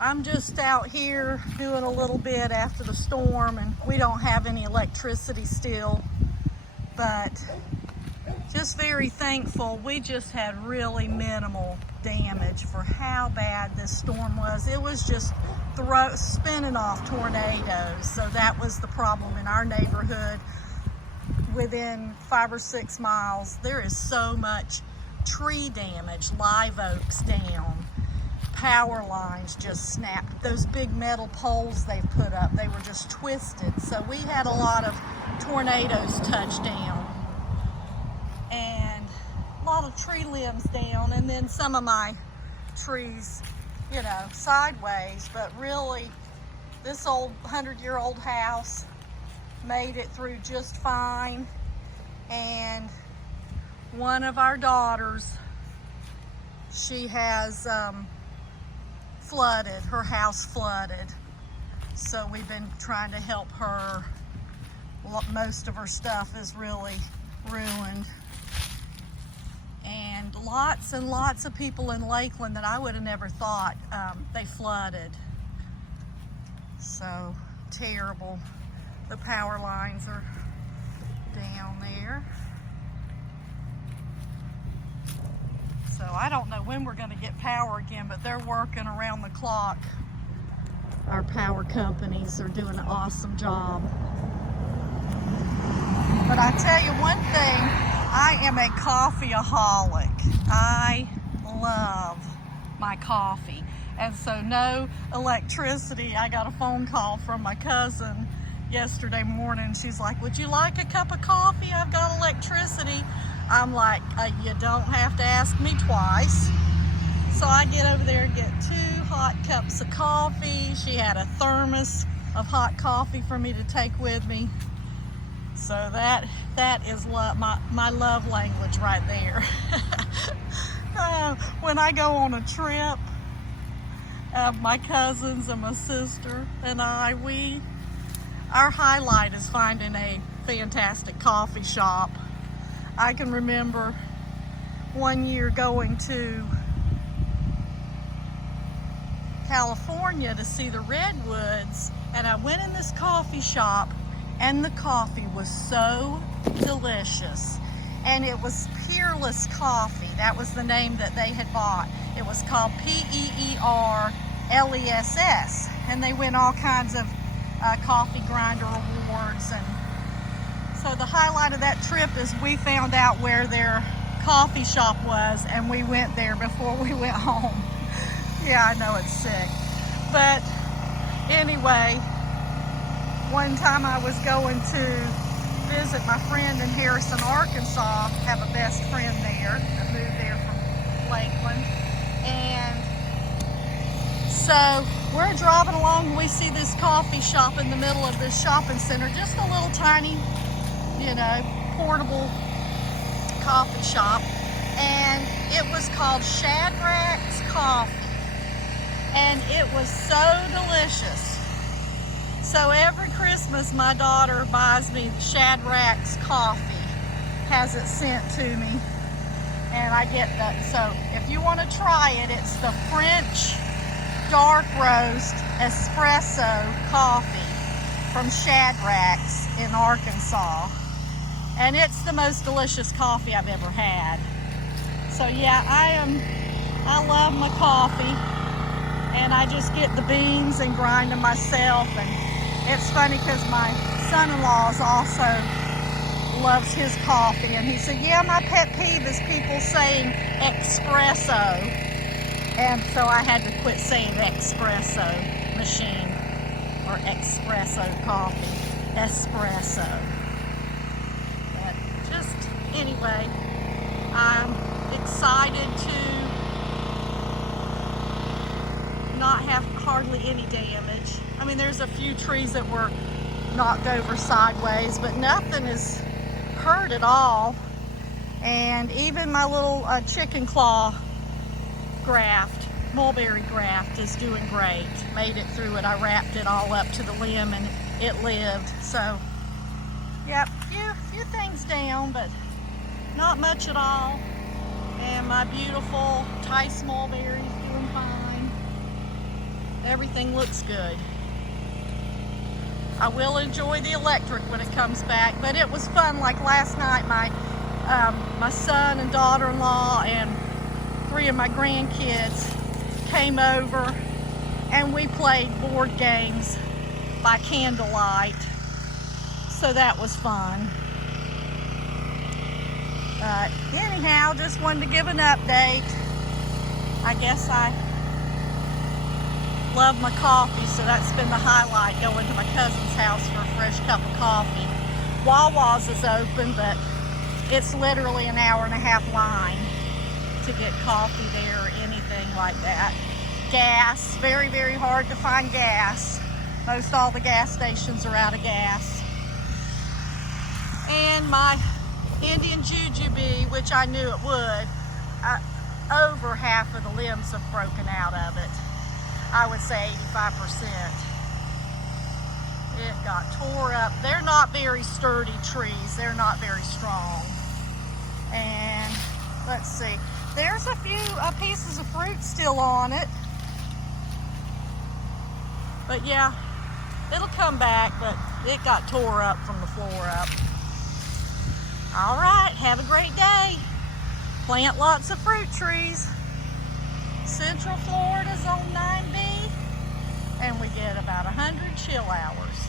I'm just out here doing a little bit after the storm, and we don't have any electricity still, but just very thankful. We just had really minimal damage for how bad this storm was. It was just spinning off tornadoes. So that was the problem in our neighborhood. Within 5 or 6 miles, there is so much tree damage, live oaks down, power lines just snapped. Those big metal poles they've put up, they were just twisted. So we had a lot of tornadoes touch down and a lot of tree limbs down, and then some of my trees, you know, sideways. But really, this old 100-year-old house made it through just fine. And one of our daughters, she has flooded, her house flooded. So we've been trying to help her. Most of her stuff is really ruined. And lots of people in Lakeland that I would have never thought, they flooded. So terrible. The power lines are down there. So I don't know when we're going to get power again, but they're working around the clock. Our power companies are doing an awesome job. But I tell you one thing, I am a coffeeaholic. I love my coffee. And so no electricity. I got a phone call from my cousin yesterday morning. She's like, would you like a cup of coffee? I've got electricity. I'm like, you don't have to ask me twice. So I get over there and get 2 hot cups of coffee. She had a thermos of hot coffee for me to take with me. So that is my love language right there. When I go on a trip, my cousins and my sister and our highlight is finding a fantastic coffee shop. I can remember one year going to California to see the redwoods, and I went in this coffee shop, and the coffee was so delicious. And it was Peerless Coffee. That was the name that they had bought. It was called PEERLESS, and they win all kinds of coffee grinder awards. And so the highlight of that trip is we found out where their coffee shop was, and we went there before we went home. Yeah, I know it's sick. But anyway, one time I was going to visit my friend in Harrison, Arkansas. Have a best friend there that moved there from Lakeland. And so we're driving along and we see this coffee shop in the middle of this shopping center. Just a little tiny, you know, portable coffee shop. And it was called Shadrack's Coffee. And it was so delicious. So every Christmas, my daughter buys me Shadrack's Coffee, has it sent to me, and I get that. So if you want to try it, it's the French dark roast espresso coffee from Shadrack's in Arkansas. And it's the most delicious coffee I've ever had. So yeah, I love my coffee, and I just get the beans and grind them myself. And it's funny because my son-in-law also loves his coffee, and he said, yeah, my pet peeve is people saying espresso. And so I had to quit saying espresso machine or espresso coffee, espresso. But just anyway, I'm excited to not have hardly any damage. I mean, there's a few trees that were knocked over sideways, but nothing is hurt at all. And even my little chicken claw graft, mulberry graft, is doing great. Made it through it. I wrapped it all up to the limb and it lived. So, yep, few things down, but not much at all. And my beautiful Tice mulberries doing fine. everything looks good. I will enjoy the electric when it comes back, but it was fun. Like last night, my son and daughter-in-law and 3 of my grandkids came over and we played board games by candlelight, so that was fun. But anyhow, just wanted to give an update. I guess I love my coffee, so that's been the highlight, going to my cousin's house for a fresh cup of coffee. Wawa's is open, but it's literally an hour-and-a-half line to get coffee there or anything like that. Gas, very, very hard to find gas. Most all the gas stations are out of gas. And my Indian jujube, which I knew it would, over half of the limbs have broken out of it. I would say 85%. It got tore up. They're not very sturdy trees. They're not very strong. And let's see. There's a few pieces of fruit still on it. But yeah, it'll come back, but it got tore up from the floor up. All right, have a great day. Plant lots of fruit trees. Central Florida's on 9B, and we get about 100 chill hours.